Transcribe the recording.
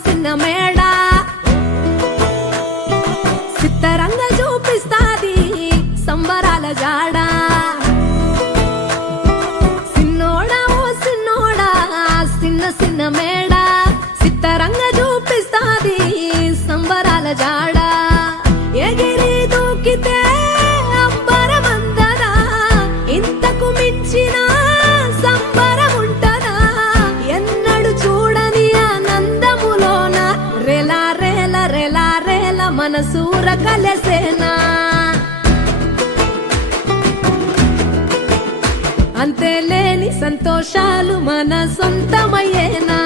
చిన్న మేడ సిత్తరంగా చూపిస్తాది సంబరాల జాడ సిన్నోడా ఓ సిన్నోడా చిన్న మేడ సిత్తరంగా చూపిస్తాది సంబరాల జాడ ఎగిరి దూకితే అంబరమందరా ఇంతకు మించిన సంబరముంటదా ఎన్నడు చూడని ఆనందములోన రెలా రేల రెలా రేల మనసూర కలసేనా అంతే లేని సంతోషాలు మన సొంతమయ్యేనా